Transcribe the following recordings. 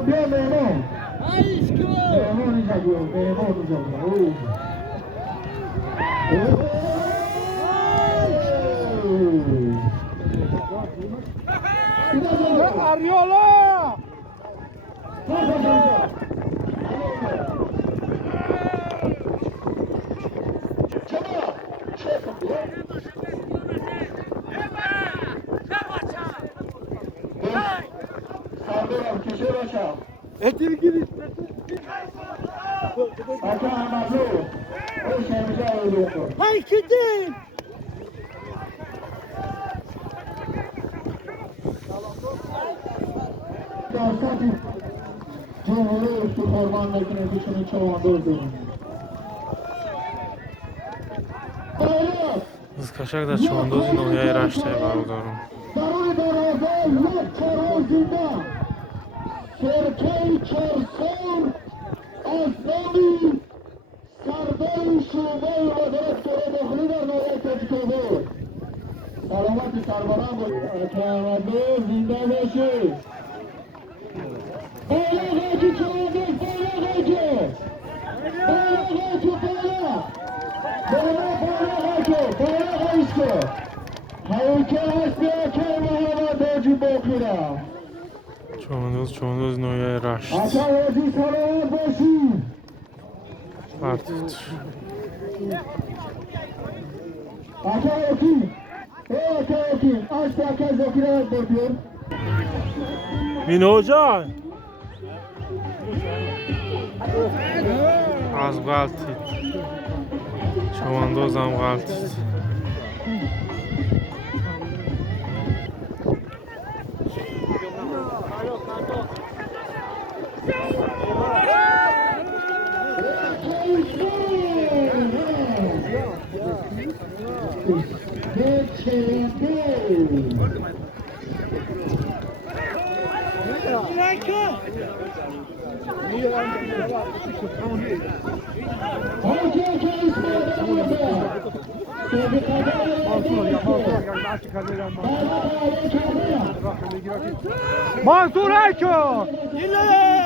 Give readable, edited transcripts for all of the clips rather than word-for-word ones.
بیا مهمان مهمان اینجا بیا مهمان اینجا بیا Ariola! Sardırım kişi başa. Etini gidin. Hakan Ahmetli. O şeyimize öldürdü. Hay gidin. Dağıtı Cumhuriyet Kurban Mekanizması'nın çoğunluğu durumunda. Biz kaçak da çoğunluğu zinogaya raştaya barudorun. Daroy daraza yok çarozida. Serkey Çarsor Aslanı Sardar Şubay Vazaret Kore Dakhili در نوبت تجکوبر سلامت سربران بود اکرامده زنده باشید بالا غاجی چرانده بالا غاجی بالا غاجی بالا بالا غاجی بالا غاجی حیوکه هست بیا که محمد آجی باقیره Çoğunluğu zinogaya raşt. اکا وزی سلامت باشید Artık. اکا وکی اکا وکی از اکا زکیره بودیم Minocan. Az galtit. Çoğunluğu zam galtit. Mansur Ayko! İlle!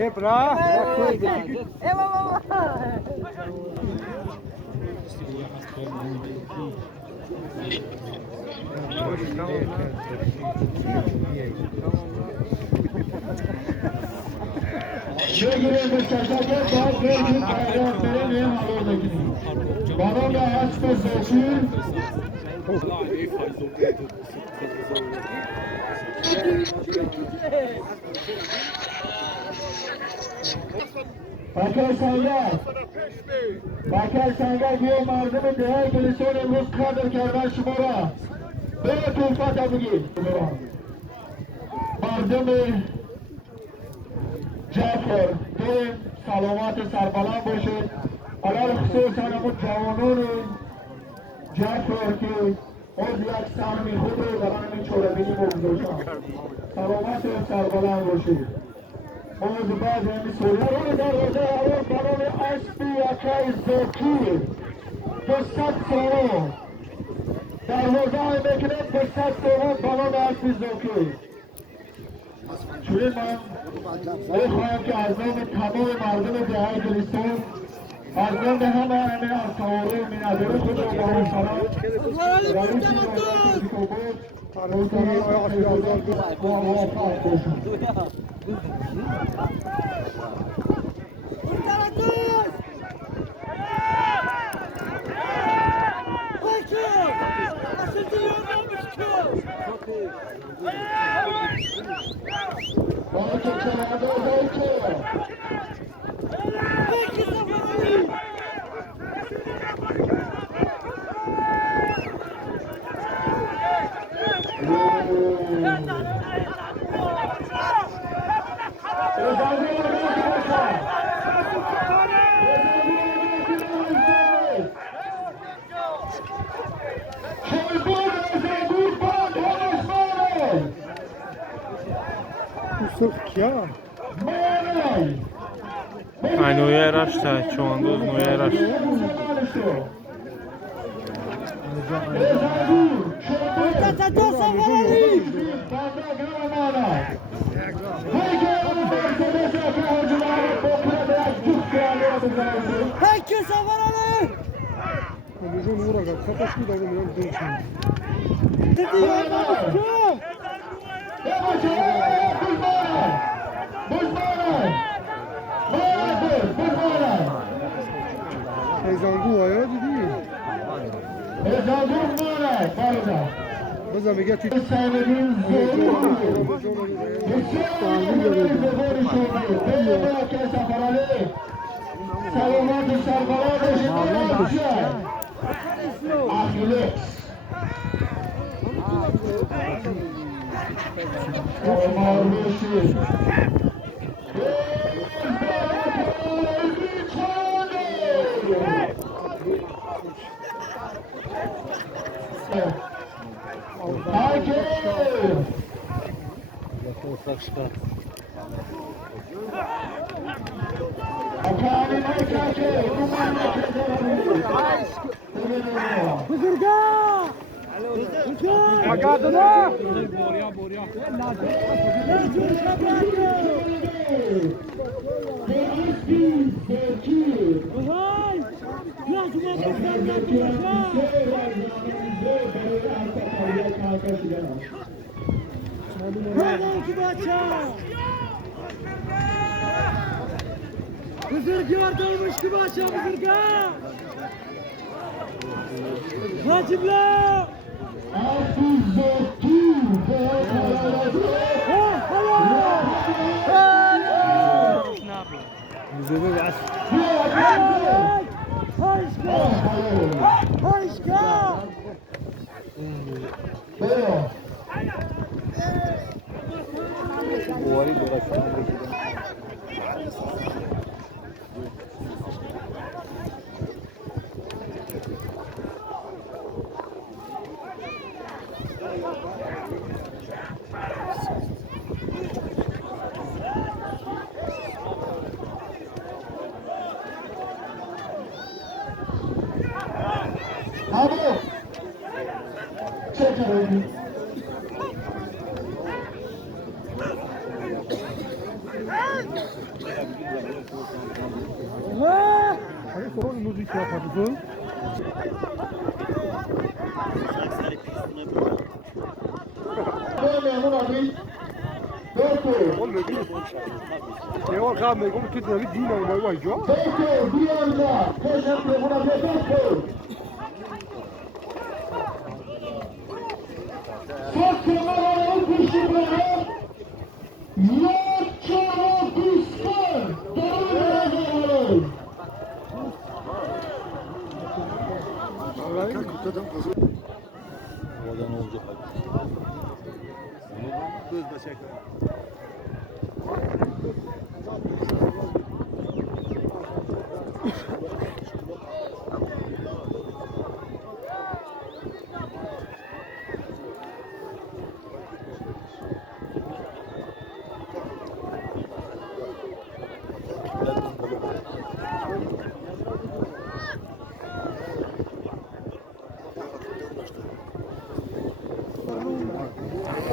Ebra! بگیریم به کشاکت باید برگیم پایدار بریم یه حضور بگیریم بابا به حسب سشیر بکر سنگر بیا مردم دهه کلیسون امروز قدر کردن شما را به توفت بگید مردم جعفر بریم سلامت سربلند باشید علال خصوصا همون جوانان جعفر که از یک سهمی خود رو در همین چوربینی بگذاشتن سلامت سربلند باشید از بعد همین سوریه رو دروازه هوا برای اسبی اکای زاکی 200 سوم دروازه های میکنه 200 سوم برای اسبی زاکی چون من میخواهم که از نام تمام مردم دهه گلستان از نام همه از سواره مینادره خود رو با حسنات رئیس دولت تجکوبر و موفق باشم Sırkya. Ay noya raşta çoğunduz noya raş. Orta savarali. Herkes savarali. Bizim uğraşa kapatı da bunu yapıyorsun. Dedi ya. Ezangu ayağı dedi. Bazen bir getir. Agadına! Buzurga dolmuş gibi aşağı buzurga! Hacimler! Abi! Çekin. Hani sonra müzik yapabilir. Evo kam me como tu devi dire una vuoi già? Havadan olacak. Göz başak.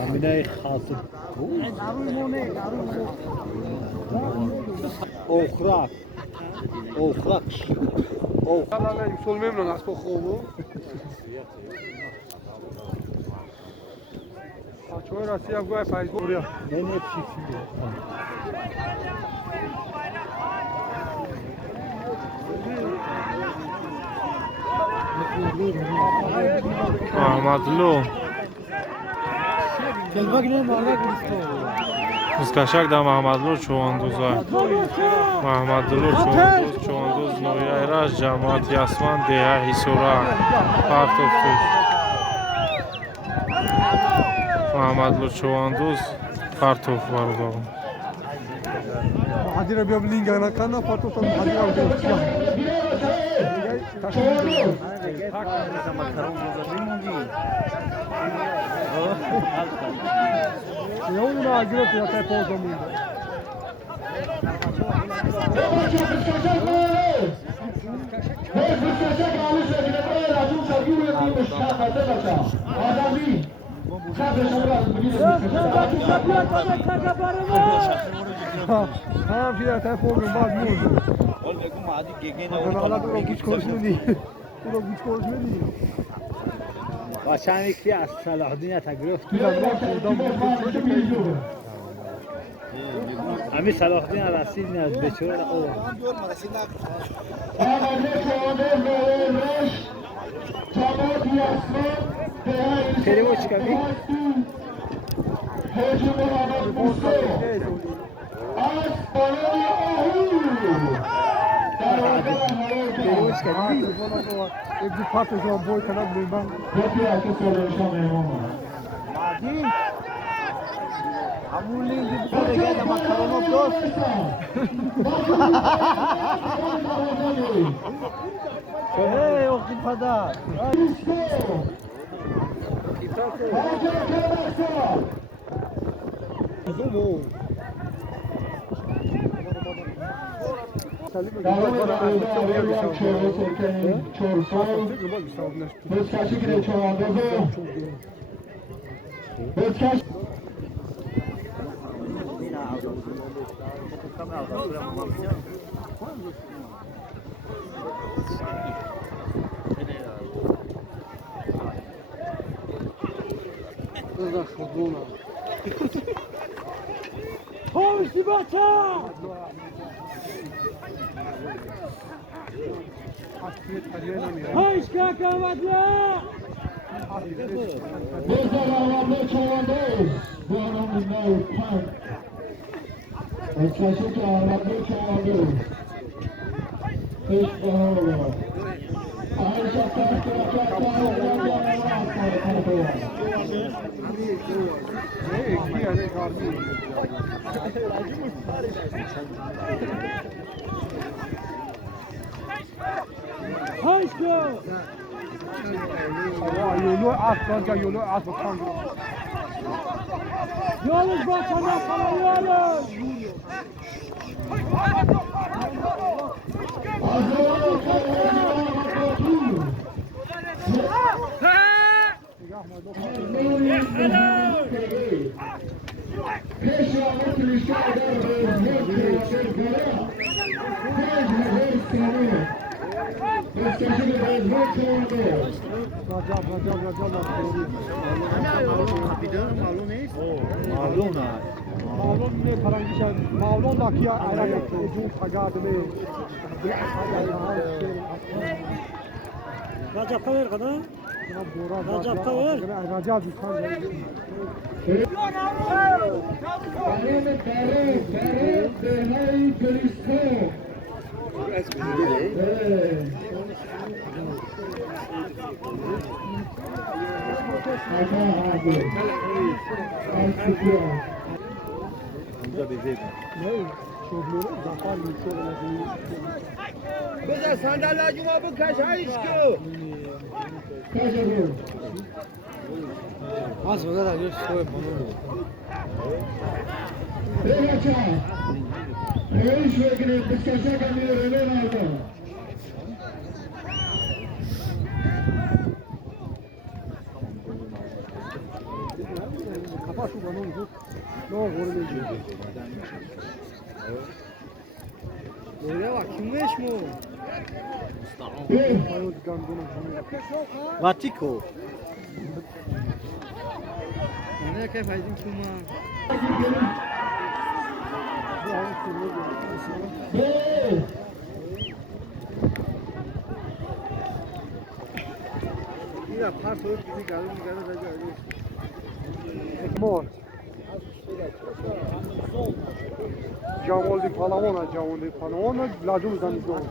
Aminay Hatun. Okrak. Okrak. Alla ben solmem lan aspo xovo. Açoy Rusya goy faiz buraya. Ben hep şifre. Ahmadlu. Gelbagine marga kristo. Muskaşak da Mahmadlu çoğunduz var. Mahmadlu çoğunduz نویرش جماعت یاسمان دیه حسورا پارتوفتوش محمد لوچواندوز پارتوف بردارم محدی را بیا بلینگ نکنه پاتو تا محدی را بیا یا اون را گرفت یا تا پوز مونده هم فيها تلفون من بعد مونده انا على طول گیج کوش ندی تو گیج کوش ندی باشم یکی از صلاح الدین تگرفت همین صلاح الدین رسید نه بیچاره او کریمو چیکاری एक भी फाटे जो बोल करना बेईमान همونی دیگه دیگه ماکارونو دوست ای وقتی پدر زومو Pomyśl bata! Hayş kaka wadla! Hayş kaka! يولو عطل جا يولو عطل خان Yolun batana sana yolun! معلوم نه فرنگیش معلوم نکیا ایران جو فجاد می Rajab Kaver kada? Rajab Kaver? رجب خان بذار صندلی‌مو بکش هیچکو Az sonra da göz soy bunu. Kafa şu bana oldu. Ne olur ne Böyle bak kimmiş mi? Hayır gandona. واتیکو Ne kadar faydın kuma. Ya part bizi galım galım da Mor. Jamal Palamona, Jamal Palamona, Lajun Zanizon.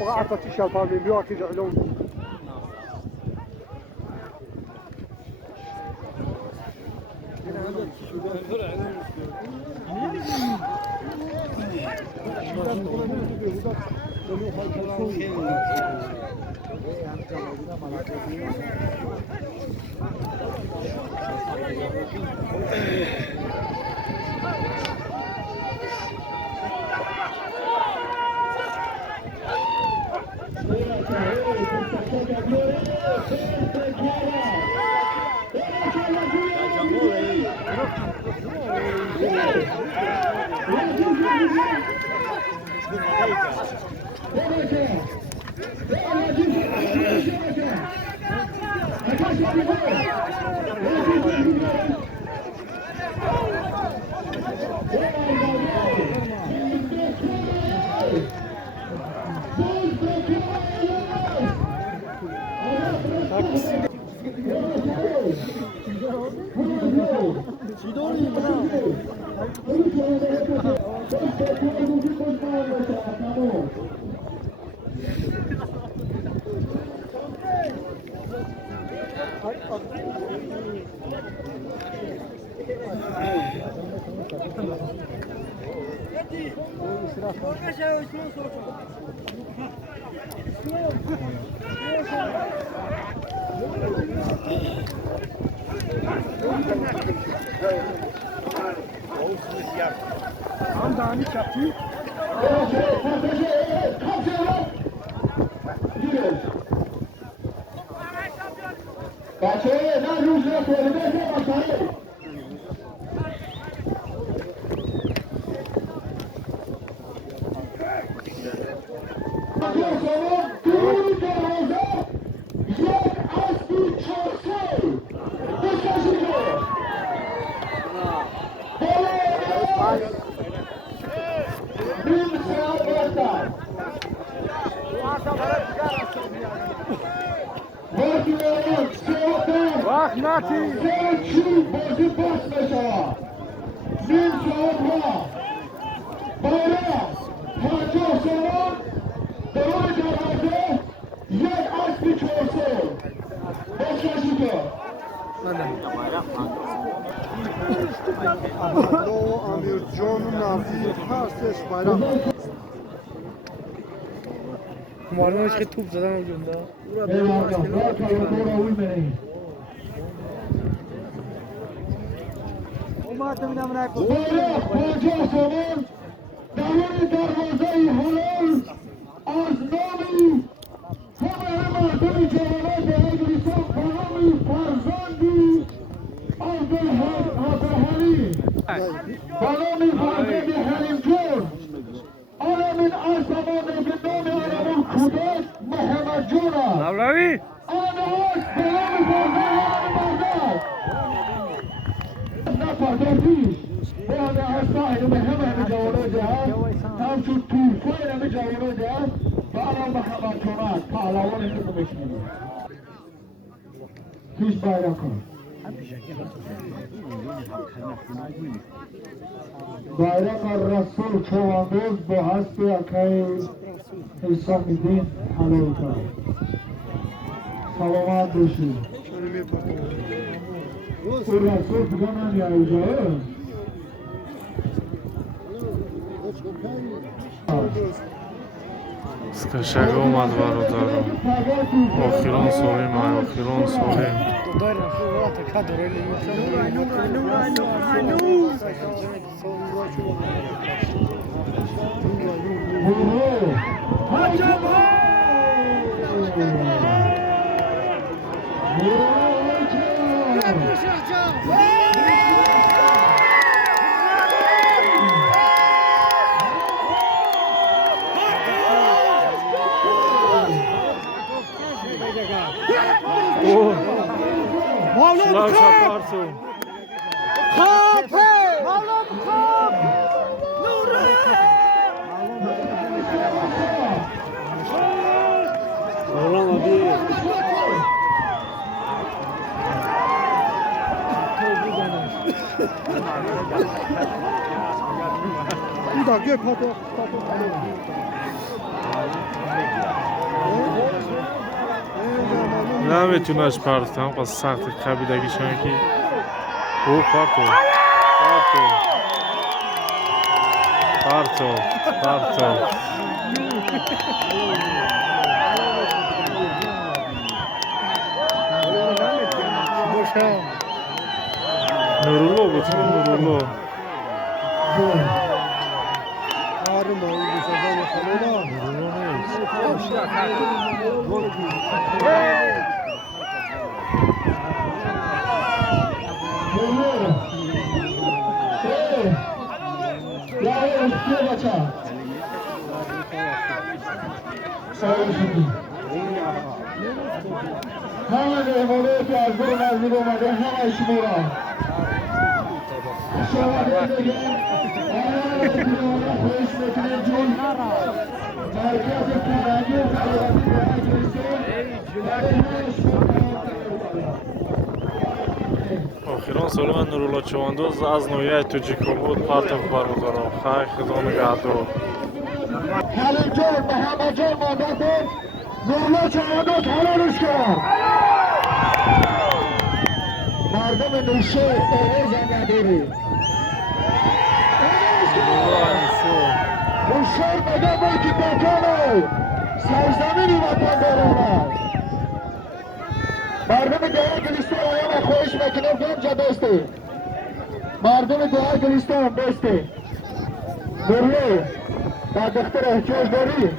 وقعت في شال فامي بيوكي جعلون. Kumardan çıkıp top zaten ucunda. bayrak ar-Rasul çoğandoz bu hasbi akay Hüsamuddin Halolka. Salamat olsun. Bu Rasul bugünden yayıcağı. Скажи, омад бародаро. Охирон солим, охирон солим. Şınav şaparsın. Kapı! Malum kap! Nuri! این داگه پاتو نمیتونش پرتم پس سخت کبیدگیشن که او پرتو نورولو بود نورولو آره ما این بسازن خلولا نورولو نیست همه مهمانه که از دور نزدیک اومده همه شما را شما دیگه خوش میکنید جون مرکز فرهنگی و آخران سالمان نورولا چواندوز از نویه توجیکو بود پرتاق برگزارم خیلی خدا نگهدار حلیم جان محمد جان مادر نورولا چواندوز حلالش کرد مردم نوشه آواز نداری نوشهر مگه ملک وطنه سرزمین وطن دارانه مردم دعای گلستان آیا ما خواهش میکنم گمجا دوستی مردم دعای گلستان دوستی نورولا در دختر احتیاج داری